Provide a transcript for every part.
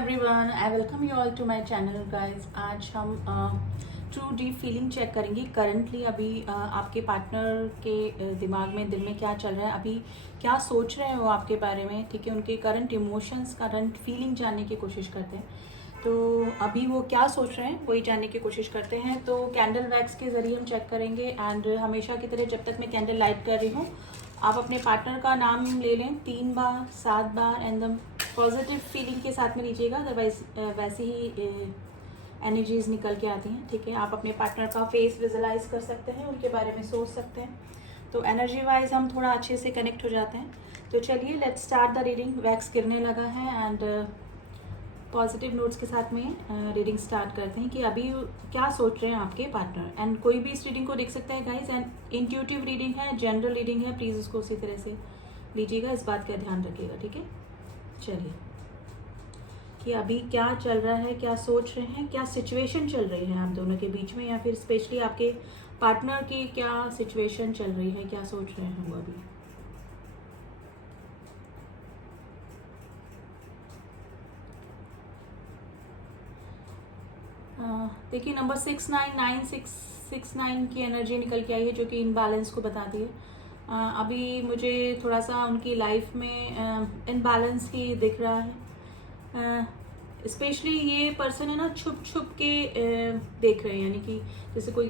Everyone, I welcome you all to my channel guys. आज हम true deep feeling check करेंगे। Currently अभी आपके पार्टनर के दिमाग में, दिल में क्या चल रहा है, अभी क्या सोच रहे हैं वो आपके बारे में। ठीक है, उनके करंट इमोशंस, करंट फीलिंग जानने की कोशिश करते हैं। तो अभी वो क्या सोच रहे हैं वही जानने की कोशिश करते हैं। तो कैंडल वैक्स के ज़रिए हम चेक करेंगे। एंड हमेशा की तरह जब तक मैं कैंडल लाइट कर रही हूँ, आप अपने पार्टनर का नाम ले लें 3 बार 7 बार एंड द पॉजिटिव फीलिंग के साथ में लीजिएगा, अदरवाइज वैसे ही एनर्जीज निकल के आती हैं। ठीक है, आप अपने पार्टनर का फेस विजुलाइज कर सकते हैं, उनके बारे में सोच सकते हैं, तो एनर्जी वाइज हम थोड़ा अच्छे से कनेक्ट हो जाते हैं। तो चलिए let's start the reading. Wax गिरने लगा है एंड पॉजिटिव नोट्स के साथ में रीडिंग स्टार्ट करते हैं कि अभी क्या सोच रहे हैं आपके पार्टनर। एंड कोई भी इस रीडिंग को देख सकते हैं गाइज। एंड इंट्यूटिव रीडिंग है, जनरल रीडिंग है, प्लीज़ उसको उसी तरह से लीजिएगा, इस बात का ध्यान रखिएगा। ठीक है, चलिए कि अभी क्या चल रहा है, क्या सोच रहे हैं, क्या सिचुएशन चल रही है आप दोनों के बीच में, या फिर स्पेशली आपके पार्टनर की क्या सिचुएशन चल रही है, क्या सोच रहे हैं वो अभी। देखिए नंबर 699669 की एनर्जी निकल के आई है, जो कि इनबैलेंस को बताती है। अभी मुझे थोड़ा सा उनकी लाइफ में इनबैलेंस ही दिख रहा है। स्पेशली ये पर्सन है ना, छुप छुप के देख रहे हैं, यानी कि जैसे कोई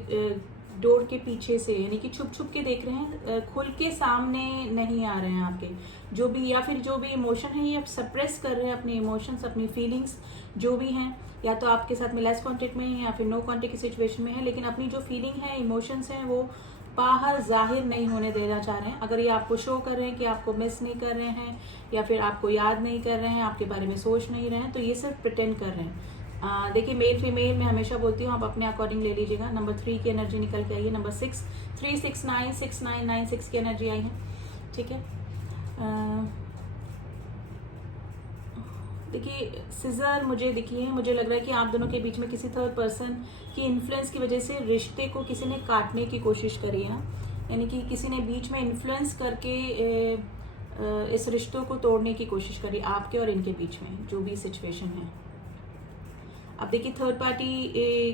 डोर के पीछे से, यानी कि छुप छुप के देख रहे हैं, खुल के सामने नहीं आ रहे हैं आपके जो भी, या फिर जो भी इमोशन है ये आप सप्रेस कर रहे हैं, अपने इमोशंस, अपनी फीलिंग्स जो भी हैं, या तो आपके साथ में लेस कांटेक्ट में है या फिर नो कांटेक्ट की सिचुएशन में है, लेकिन अपनी जो फीलिंग है, इमोशंस हैं, वो बाहर जाहिर नहीं होने देना चाह रहे हैं। अगर ये आपको शो कर रहे हैं कि आपको मिस नहीं कर रहे हैं, या फिर आपको याद नहीं कर रहे हैं, आपके बारे में सोच नहीं रहे हैं, तो ये सिर्फ प्रिटेंड कर रहे हैं। देखिए मेल फीमेल मैं हमेशा बोलती हूँ, आप अपने अकॉर्डिंग ले लीजिएगा। नंबर 3 की एनर्जी निकल के आई है, नंबर 6 3696996 की एनर्जी आई है। ठीक है, देखिए सिजर मुझे दिखी है, मुझे लग रहा है कि आप दोनों के बीच में किसी थर्ड पर्सन की इन्फ्लुएंस की वजह से रिश्ते को किसी ने काटने की कोशिश करी है, यानी कि किसी ने बीच में इन्फ्लुएंस करके इस रिश्तों को तोड़ने की कोशिश करी आपके और इनके बीच में, जो भी सिचुएशन है। अब देखिए थर्ड पार्टी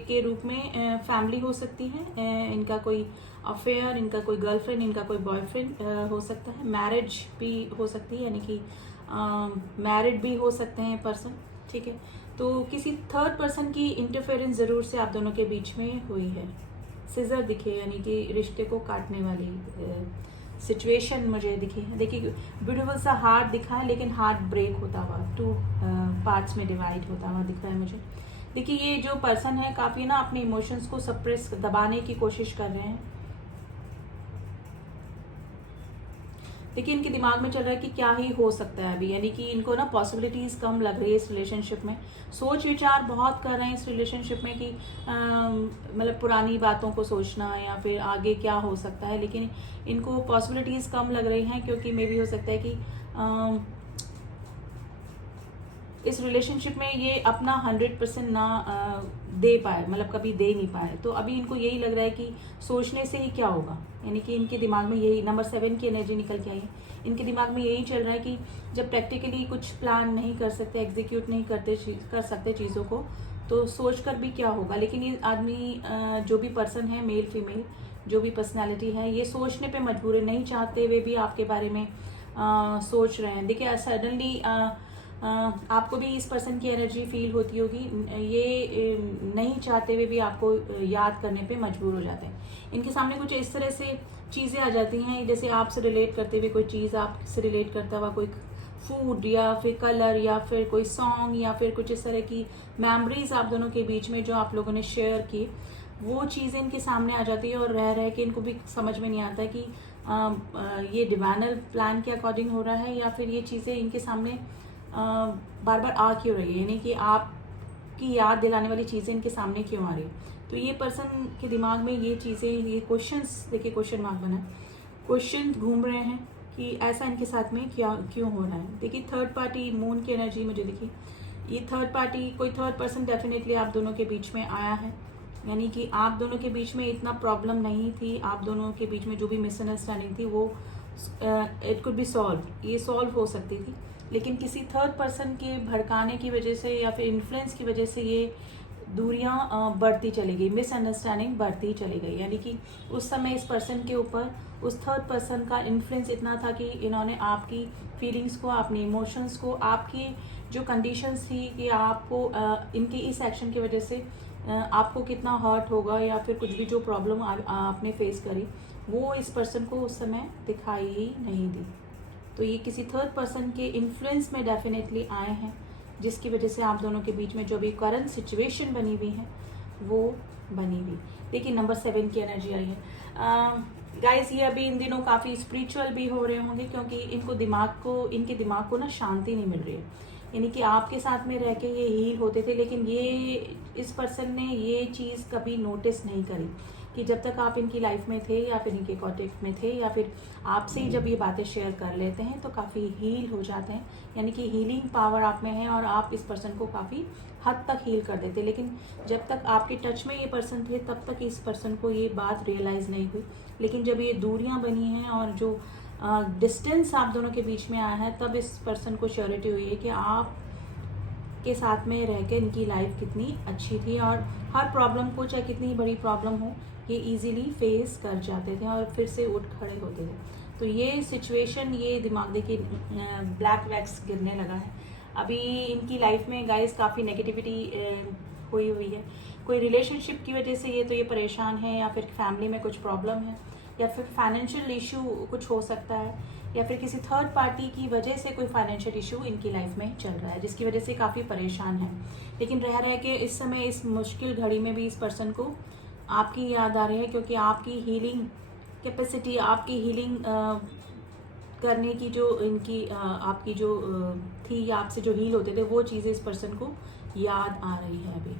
के रूप में फैमिली हो सकती है, इनका कोई अफेयर, इनका कोई गर्लफ्रेंड, इनका कोई बॉयफ्रेंड हो सकता है, मैरिज भी हो सकती है, यानी कि मैरिड भी हो सकते हैं पर्सन। ठीक है, तो किसी थर्ड पर्सन की इंटरफेरेंस ज़रूर से आप दोनों के बीच में हुई है। सिजर दिखे, यानी कि रिश्ते को काटने वाली सिचुएशन मुझे दिखी है। देखिए ब्यूटीफुल सा हार्ट दिखा है, लेकिन हार्ट ब्रेक होता हुआ, 2 पार्ट्स में डिवाइड होता हुआ दिख रहा है मुझे। देखिए ये जो पर्सन है काफ़ी ना अपने इमोशंस को सप्रेस, दबाने की कोशिश कर रहे हैं। देखिए इनके दिमाग में चल रहा है कि क्या ही हो सकता है अभी, यानी कि इनको ना पॉसिबिलिटीज़ कम लग रही है इस रिलेशनशिप में। सोच विचार बहुत कर रहे हैं इस रिलेशनशिप में कि मतलब पुरानी बातों को सोचना या फिर आगे क्या हो सकता है, लेकिन इनको पॉसिबिलिटीज़ कम लग रही हैं, क्योंकि मे भी हो सकता है कि इस रिलेशनशिप में ये अपना 100% ना दे पाए, मतलब कभी दे नहीं पाए। तो अभी इनको यही लग रहा है कि सोचने से ही क्या होगा, यानी कि इनके दिमाग में यही, नंबर 7 की एनर्जी निकल के आई है, इनके दिमाग में यही चल रहा है कि जब प्रैक्टिकली कुछ प्लान नहीं कर सकते, एग्जीक्यूट नहीं कर सकते चीज़ों को, तो सोच कर भी क्या होगा। लेकिन ये आदमी जो भी पर्सन है, मेल फीमेल जो भी पर्सनैलिटी है, ये सोचने पर मजबूर है, नहीं चाहते हुए भी आपके बारे में सोच रहे हैं। देखिए सडनली आपको भी इस पर्सन की एनर्जी फील होती होगी, ये नहीं चाहते हुए भी आपको याद करने पे मजबूर हो जाते हैं। इनके सामने कुछ इस तरह से चीज़ें आ जाती हैं, जैसे आपसे रिलेट करते हुए कोई चीज़, आपसे रिलेट करता हुआ कोई फूड या फिर कलर या फिर कोई सॉन्ग या फिर कुछ इस तरह की मेमोरीज आप दोनों के बीच में जो आप लोगों ने शेयर की, वो चीज़ें इनके सामने आ जाती है। और रह के इनको भी समझ में नहीं आता है कि ये डिवाइनल प्लान के अकॉर्डिंग हो रहा है, या फिर ये चीज़ें इनके सामने बार बार आ क्यों रही है, यानी कि आपकी याद दिलाने वाली चीज़ें इनके सामने क्यों आ रही है। तो ये पर्सन के दिमाग में ये चीज़ें, ये क्वेश्चंस, देखिए क्वेश्चन मार्क बना है, क्वेश्चन घूम रहे हैं कि ऐसा इनके साथ में क्या क्यों हो रहा है। देखिए थर्ड पार्टी, मून की एनर्जी मुझे दिखी, ये थर्ड पार्टी, कोई थर्ड पर्सन डेफिनेटली आप दोनों के बीच में आया है, यानी कि आप दोनों के बीच में इतना प्रॉब्लम नहीं थी, आप दोनों के बीच में जो भी मिसअंडरस्टैंडिंग थी वो इट कुड बी सॉल्व, ये सॉल्व हो सकती थी, लेकिन किसी थर्ड पर्सन के भड़काने की वजह से या फिर इन्फ्लुएंस की वजह से ये दूरियां बढ़ती चली गई, मिसअंडरस्टैंडिंग बढ़ती चली गई। यानी कि उस समय इस पर्सन के ऊपर उस थर्ड पर्सन का इन्फ्लुएंस इतना था कि इन्होंने आपकी फीलिंग्स को, अपने इमोशंस को, आपकी जो कंडीशंस थी कि आपको इनके इस एक्शन की वजह से आपको कितना हर्ट होगा या फिर कुछ भी जो प्रॉब्लम आपने फेस करी, वो इस पर्सन को उस समय दिखाई ही नहीं दी। तो ये किसी थर्ड पर्सन के इन्फ्लुएंस में डेफिनेटली आए हैं, जिसकी वजह से आप दोनों के बीच में जो भी करंट सिचुएशन बनी हुई है वो बनी हुई। देखिए नंबर 7 की एनर्जी आई है। गाइस ये अभी इन दिनों काफ़ी स्पिरिचुअल भी हो रहे होंगे, क्योंकि इनके दिमाग को ना शांति नहीं मिल रही है। यानी कि आपके साथ में रह के ये हील होते थे, लेकिन ये इस पर्सन ने ये चीज़ कभी नोटिस नहीं करी कि जब तक आप इनकी लाइफ में थे या फिर इनके कॉन्टेक्ट में थे या फिर आपसे ही जब ये बातें शेयर कर लेते हैं तो काफ़ी हील हो जाते हैं। यानी कि हीलिंग पावर आप में है और आप इस पर्सन को काफ़ी हद तक हील कर देते। लेकिन जब तक आपके टच में ये पर्सन थे तब तक इस पर्सन को ये बात रियलाइज़ नहीं हुई। लेकिन जब ये दूरियां बनी हैं और जो डिस्टेंस आप दोनों के बीच में आया है, तब इस पर्सन को श्योरिटी हुई है कि आप के साथ में रह के इनकी लाइफ कितनी अच्छी थी और हर प्रॉब्लम को, चाहे कितनी बड़ी प्रॉब्लम हो, ये इजीली फेस कर जाते थे और फिर से उठ खड़े होते थे। तो ये सिचुएशन, ये दिमाग देखिए ब्लैक वैक्स गिरने लगा है। अभी इनकी लाइफ में गाइस काफ़ी नेगेटिविटी हुई हुई है। कोई रिलेशनशिप की वजह से ये परेशान है, या फिर फैमिली में कुछ प्रॉब्लम है, या फिर फाइनेंशियल इशू कुछ हो सकता है, या फिर किसी थर्ड पार्टी की वजह से कोई फाइनेंशियल इशू इनकी लाइफ में चल रहा है, जिसकी वजह से काफ़ी परेशान है। लेकिन रह के इस समय इस मुश्किल घड़ी में भी इस पर्सन को आपकी याद आ रही है, क्योंकि आपकी हीलिंग कैपेसिटी, आपकी हीलिंग करने की जो इनकी आपकी जो थी, या आपसे जो हील होते थे, वो चीज़ें इस पर्सन को याद आ रही है अभी।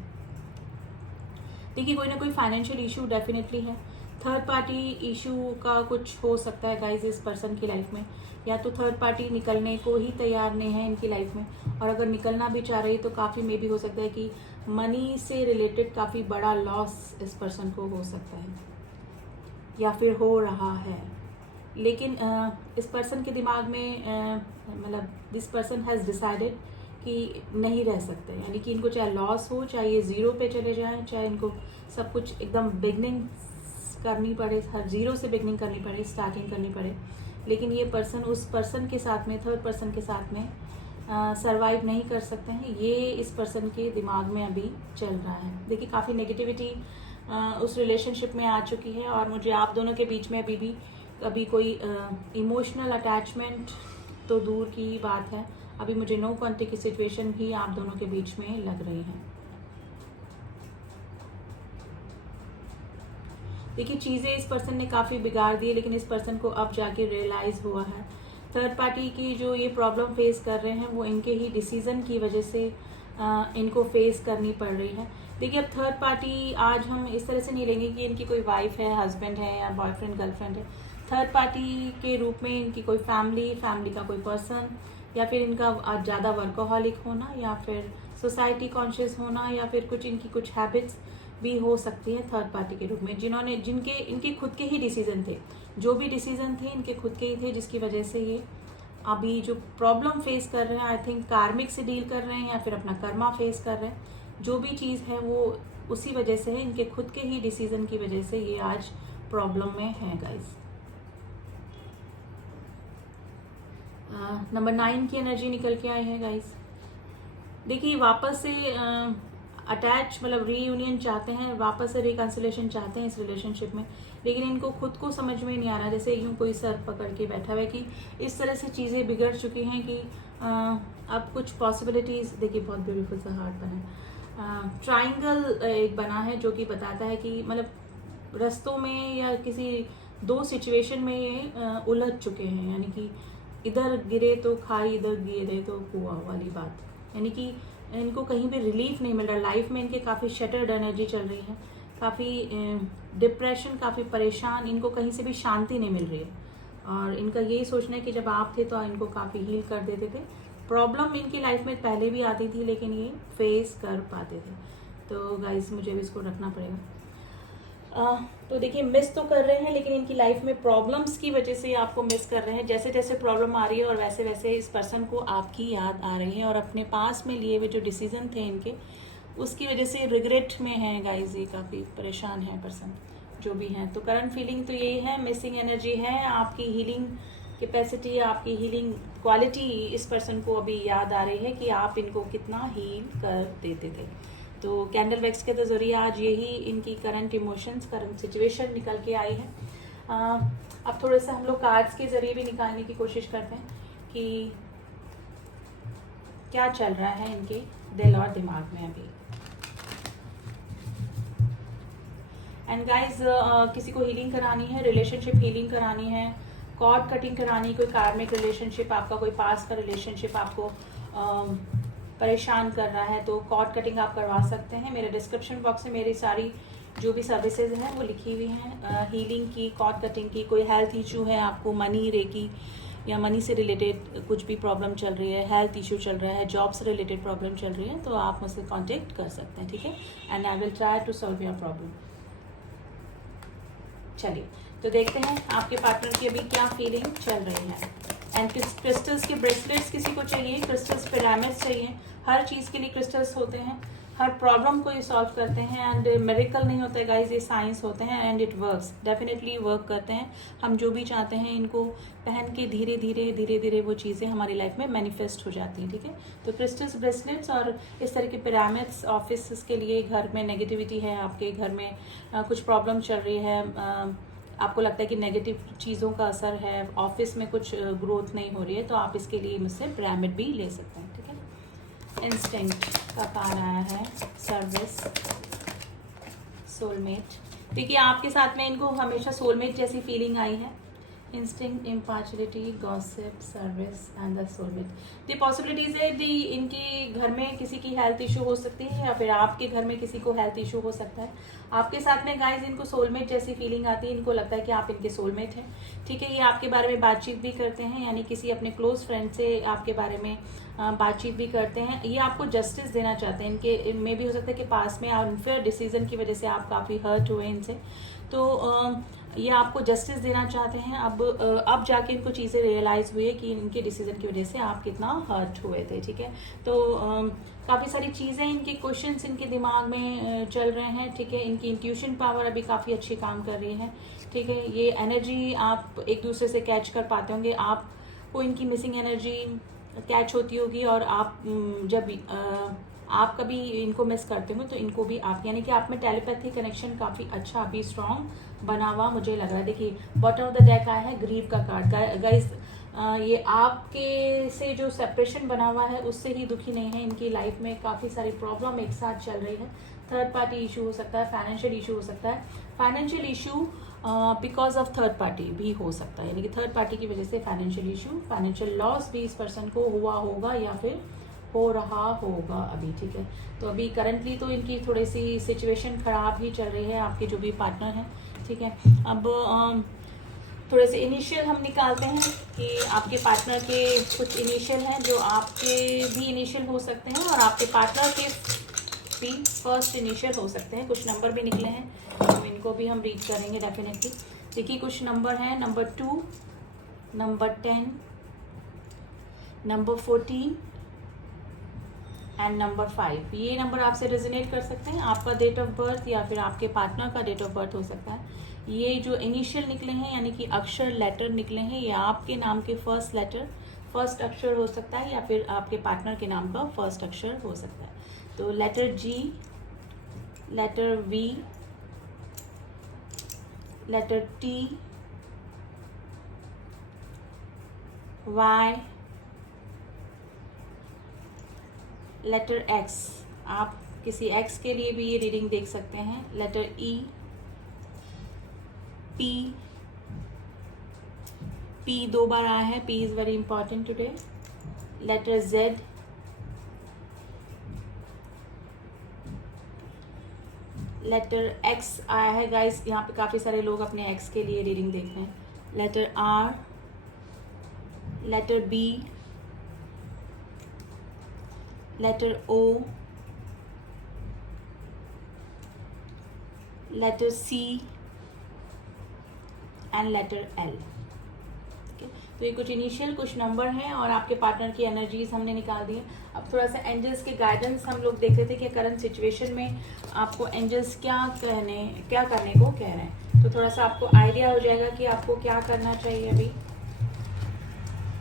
देखिए कोई ना कोई फाइनेंशियल इशू डेफिनेटली है, थर्ड पार्टी इशू का कुछ हो सकता है गाइज इस पर्सन की लाइफ में, या तो थर्ड पार्टी निकलने को ही तैयार नहीं है इनकी लाइफ में, और अगर निकलना भी चाह रही तो काफ़ी मे भी हो सकता है कि मनी से रिलेटेड काफ़ी बड़ा लॉस इस पर्सन को हो सकता है या फिर हो रहा है। लेकिन इस पर्सन के दिमाग में मतलब दिस पर्सन हैज़ डिसाइडेड कि नहीं रह सकते। यानी कि इनको चाहे लॉस हो, चाहे ये ज़ीरो पे चले जाएं, चाहे इनको सब कुछ एकदम बिगनिंग करनी पड़े, हर ज़ीरो से बिगनिंग करनी पड़े, स्टार्टिंग करनी पड़े, लेकिन ये पर्सन उस पर्सन के साथ में, थर्ड पर्सन के साथ में सरवाइव नहीं कर सकते हैं। ये इस पर्सन के दिमाग में अभी चल रहा है। देखिए काफ़ी नेगेटिविटी उस रिलेशनशिप में आ चुकी है, और मुझे आप दोनों के बीच में अभी कोई इमोशनल अटैचमेंट तो दूर की बात है, अभी मुझे नो कॉन्टेक्ट की सिचुएशन भी आप दोनों के बीच में लग रही है। देखिए चीज़ें इस पर्सन ने काफ़ी बिगाड़ दी, लेकिन इस पर्सन को अब जाके रियलाइज़ हुआ है थर्ड पार्टी की जो ये प्रॉब्लम फेस कर रहे हैं वो इनके ही डिसीज़न की वजह से इनको फेस करनी पड़ रही है। देखिए अब थर्ड पार्टी आज हम इस तरह से नहीं लेंगे कि इनकी कोई वाइफ है, हस्बैंड है या बॉयफ्रेंड गर्लफ्रेंड है। थर्ड पार्टी के रूप में इनकी कोई फैमिली का कोई पर्सन, या फिर इनका ज़्यादा वर्कोहॉलिक होना, या फिर सोसाइटी कॉन्शियस होना, या फिर कुछ इनकी कुछ हैबिट्स भी हो सकती है थर्ड पार्टी के रूप में, जिनके इनके खुद के ही डिसीजन थे, जो भी डिसीजन थे इनके खुद के ही थे, जिसकी वजह से ये अभी जो प्रॉब्लम फेस कर रहे हैं, आई थिंक कार्मिक से डील कर रहे हैं या फिर अपना कर्मा फेस कर रहे हैं। जो भी चीज़ है वो उसी वजह से है, इनके खुद के ही डिसीजन की वजह से ये आज प्रॉब्लम में है गाइस। नंबर 9 की एनर्जी निकल के आई है गाइस। देखिए वापस से अटैच मतलब रीयूनियन चाहते हैं, वापस से रिकन्सिलेशन चाहते हैं इस रिलेशनशिप में, लेकिन इनको खुद को समझ में नहीं आ रहा। जैसे यूं कोई सर पकड़ के बैठा हुआ है कि इस तरह से चीज़ें बिगड़ चुकी हैं कि अब कुछ पॉसिबिलिटीज़, देखिए बहुत ब्यूटीफुल सा हार्ट बना है, ट्राइंगल एक बना है जो कि बताता है कि मतलब रस्तों में या किसी दो सिचुएशन में ये उलझ चुके हैं। यानी कि इधर गिरे तो खाई, इधर गिरे तो कुआं वाली बात। यानी कि इनको कहीं भी रिलीफ नहीं मिल रहा, लाइफ में इनके काफ़ी शटर्ड एनर्जी चल रही है, काफ़ी डिप्रेशन, काफ़ी परेशान, इनको कहीं से भी शांति नहीं मिल रही है। और इनका यही सोचना है कि जब आप थे तो इनको काफ़ी हील कर देते थे। प्रॉब्लम इनकी लाइफ में पहले भी आती थी लेकिन ये फेस कर पाते थे। तो गाइस मुझे भी इसको रखना पड़ेगा। तो देखिए मिस तो कर रहे हैं, लेकिन इनकी लाइफ में प्रॉब्लम्स की वजह से आपको मिस कर रहे हैं। जैसे जैसे प्रॉब्लम आ रही है और वैसे वैसे इस पर्सन को आपकी याद आ रही है, और अपने पास में लिए हुए जो डिसीजन थे इनके, उसकी वजह से रिग्रेट में है गाइज, ये काफ़ी परेशान है पर्सन जो भी हैं। तो करंट फीलिंग तो यही है, मिसिंग एनर्जी है। आपकी हीलिंग कैपेसिटी, आपकी हीलिंग क्वालिटी इस पर्सन को अभी याद आ रही है कि आप इनको कितना हील कर देते थे। तो कैंडल वैक्स के जरिए आज यही इनकी करंट इमोशंस, करंट सिचुएशन निकल के आई है। अब थोड़े से हम लोग कार्ड्स के जरिए भी निकालने की कोशिश करते हैं कि क्या चल रहा है इनके दिल और दिमाग में अभी। एंड गाइज किसी को हीलिंग करानी है, रिलेशनशिप हीलिंग करानी है, कॉर्ड कटिंग करानी, कोई कार्मिक रिलेशनशिप आपका, कोई पास का रिलेशनशिप आपको परेशान कर रहा है, तो कॉर्ड कटिंग आप करवा सकते हैं। मेरे डिस्क्रिप्शन बॉक्स में मेरी सारी जो भी सर्विसेज हैं वो लिखी हुई हैं, हीलिंग की, कॉर्ड कटिंग की। कोई हेल्थ इशू है आपको, मनी रेकी या मनी से रिलेटेड कुछ भी प्रॉब्लम चल रही है, हेल्थ इशू चल रहा है, जॉब से रिलेटेड प्रॉब्लम चल रही है, तो आप मुझसे कांटेक्ट कर सकते हैं, ठीक है। And I will try to solve your problem. चलिए तो देखते हैं आपके पार्टनर की अभी क्या फीलिंग चल रही है। एंड क्रिस्टल्स के ब्रेसलेट्स किसी को चाहिए, क्रिस्टल्स पिरामिड्स चाहिए। हर चीज़ के लिए क्रिस्टल्स होते हैं, हर प्रॉब्लम को ये सॉल्व करते हैं। एंड मिरेकल नहीं होता है गाइज, ये साइंस होते हैं and it works, definitely work करते हैं। हम जो भी चाहते हैं इनको पहन के धीरे धीरे धीरे धीरे वो चीज़ें हमारी लाइफ में मैनिफेस्ट हो जाती हैं, ठीक है। तो क्रिस्टल्स ब्रेसलेट्स और इस तरह के पिरामिड्स ऑफिस के लिए, घर में नेगेटिविटी है, आपके घर में कुछ प्रॉब्लम चल रही है, आपको लगता है कि नेगेटिव चीज़ों का असर है, ऑफिस में कुछ ग्रोथ नहीं हो रही है, तो आप इसके लिए मुझसे पिरामिड भी ले सकते हैं, ठीक है। इंस्टिंक्ट का कार्ड आया है, सर्विस, सोलमेट। देखिए आपके साथ में इनको हमेशा सोलमेट जैसी फीलिंग आई है। Instinct, impartiality, gossip, service and the soulmate. The possibilities है दी इनकी घर में किसी की हेल्थ इशू हो सकती है, या फिर आपके घर में किसी को हेल्थ इशू हो सकता है। आपके साथ में गाइज इनको सोलमेट जैसी फीलिंग आती है, इनको लगता है कि आप इनके सोलमेट हैं, ठीक है। ये आपके बारे में बातचीत भी करते हैं, यानी किसी अपने क्लोज फ्रेंड से आपके बारे में बातचीत भी करते हैं। ये आपको जस्टिस देना चाहते हैं, इनके में भी हो सकता है कि पास में अनफेयर डिसीजन की वजह से आप काफ़ी हर्ट हुए इनसे, तो ये आपको जस्टिस देना चाहते हैं। अब जाके इनको चीज़ें रियलाइज़ हुई है कि इनके डिसीजन की वजह से आप कितना हर्ट हुए थे, ठीक है। तो काफ़ी सारी चीज़ें, इनके क्वेश्चंस इनके दिमाग में चल रहे हैं, ठीक है। इनकी इंट्यूशन पावर अभी काफ़ी अच्छी काम कर रही है, ठीक है। ये एनर्जी आप एक दूसरे से कैच कर पाते होंगे, आपको इनकी मिसिंग एनर्जी कैच होती होगी, और आप जब आप कभी इनको मिस करते हो तो इनको भी आप, यानी कि आप में टेलीपैथी कनेक्शन काफ़ी अच्छा अभी स्ट्रॉन्ग बना हुआ मुझे लग रहा है। देखिए बॉटम ऑफ द डेक आया है ग्रीव का कार्ड। गाइस ये आपके से जो सेपरेशन बना हुआ है उससे ही दुखी नहीं है, इनकी लाइफ में काफ़ी सारी प्रॉब्लम एक साथ चल रही है। थर्ड पार्टी इशू हो सकता है, फाइनेंशियल इशू हो सकता है, financial issue because of third party भी हो सकता है, यानी कि थर्ड पार्टी की वजह से फाइनेंशियल इशू, फाइनेंशियल लॉस भी इस पर्सन को हुआ होगा या फिर हो रहा होगा अभी, ठीक है। तो अभी करंटली तो इनकी थोड़ी सी सिचुएशन खराब ही चल रही है, आपके जो भी पार्टनर हैं, ठीक है। अब थोड़े से इनिशियल हम निकालते हैं कि आपके पार्टनर के कुछ इनिशियल हैं जो आपके भी इनिशियल हो सकते हैं और आपके पार्टनर के भी फर्स्ट इनिशियल हो सकते हैं। कुछ नंबर भी निकले हैं तो इनको भी हम रीड करेंगे डेफिनेटली। देखिए कुछ नंबर हैं, number 2, number 10, number 14 and number 5। ये नंबर आपसे रेजोनेट कर सकते हैं, आपका डेट ऑफ बर्थ या फिर आपके पार्टनर का डेट ऑफ बर्थ हो सकता है। ये जो इनिशियल निकले हैं यानी कि अक्षर लेटर निकले हैं, ये आपके नाम के फर्स्ट लेटर, फर्स्ट अक्षर हो सकता है या फिर आपके पार्टनर के नाम का फर्स्ट अक्षर हो सकता है। तो letter g, letter v, letter t, y, letter x. आप किसी एक्स के लिए भी ये रीडिंग देख सकते हैं। लेटर ई, पी, पी 2 बार आया है, p is very important today. Letter z, letter x आया है गाइस, यहाँ पे काफ़ी सारे लोग अपने एक्स के लिए रीडिंग देख रहे हैं। Letter R, letter B, letter O, letter C and letter L। तो ये कुछ इनिशियल कुछ नंबर हैं और आपके पार्टनर की एनर्जीज हमने निकाल दी है। अब थोड़ा सा एंजल्स के गाइडेंस हम लोग देख रहे थे कि करंट सिचुएशन में आपको एंजल्स क्या करने को कह रहे हैं, तो थोड़ा सा आपको आइडिया हो जाएगा कि आपको क्या करना चाहिए अभी।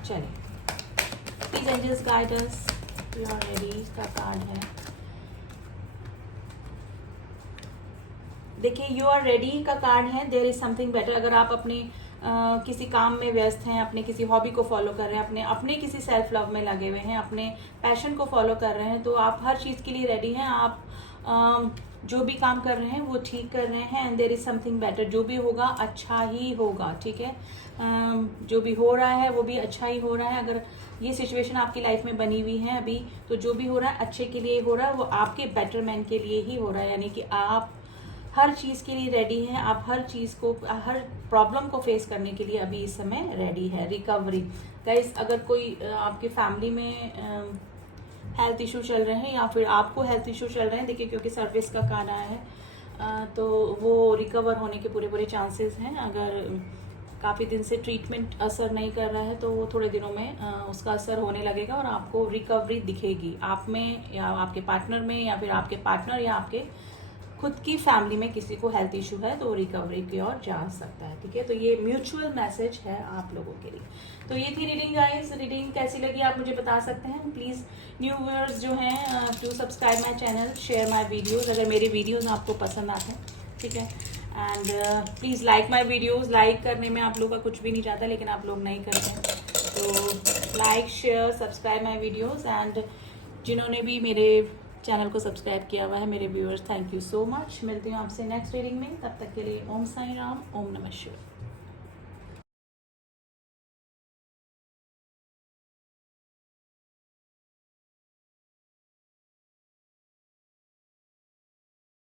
चलिए, please angels guidance, you are ready का कार्ड है। देखिए, यू आर रेडी का कार्ड है, देयर इज समथिंग बेटर। अगर आप अपने किसी काम में व्यस्त हैं, अपने किसी हॉबी को फॉलो कर रहे हैं, अपने किसी सेल्फ लव में लगे हुए हैं, अपने पैशन को फॉलो कर रहे हैं, तो आप हर चीज़ के लिए रेडी हैं। आप जो भी काम कर रहे हैं वो ठीक कर रहे हैं and there is something better. जो भी होगा अच्छा ही होगा, ठीक है। जो भी हो रहा है वो भी अच्छा ही हो रहा है। अगर ये सिचुएशन आपकी लाइफ में बनी हुई है अभी, तो जो भी हो रहा है अच्छे के लिए हो रहा है, वो आपके बेटरमेंट के लिए ही हो रहा है। यानी कि आप हर चीज़ के लिए रेडी हैं, आप हर चीज़ को, हर प्रॉब्लम को फेस करने के लिए अभी इस समय रेडी है। रिकवरी गाइस, अगर कोई आपकी फैमिली में हेल्थ इशू चल रहे हैं या फिर आपको हेल्थ इशू चल रहे हैं, देखिए क्योंकि सर्विस का कार्ड आया है, तो वो रिकवर होने के पूरे चांसेस हैं। अगर काफ़ी दिन से ट्रीटमेंट असर नहीं कर रहा है तो वो थोड़े दिनों में उसका असर होने लगेगा और आपको रिकवरी दिखेगी, आप में या आपके पार्टनर में, या फिर आपके पार्टनर या आपके खुद की फैमिली में किसी को हेल्थ इशू है तो रिकवरी की ओर जा सकता है, ठीक है। तो ये म्यूचुअल मैसेज है आप लोगों के लिए। तो ये थी रीडिंग गाइस। रीडिंग कैसी लगी आप मुझे बता सकते हैं। प्लीज़ न्यू व्यूअर्स जो हैं, to subscribe my channel, share my videos अगर मेरे वीडियोज़ आपको पसंद आते हैं, ठीक है। And please like my videos. Like करने में आप लोग का कुछ भी नहीं जाता, लेकिन आप लोग नहीं करते हैं, तो like share subscribe my videos. And जिन्होंने भी मेरे चैनल को सब्सक्राइब किया हुआ है, मेरे viewers, thank you so much. मिलती हूँ आपसे नेक्स्ट रीडिंग में, तब तक के लिए ओम साई राम, ओम नमः शिवाय।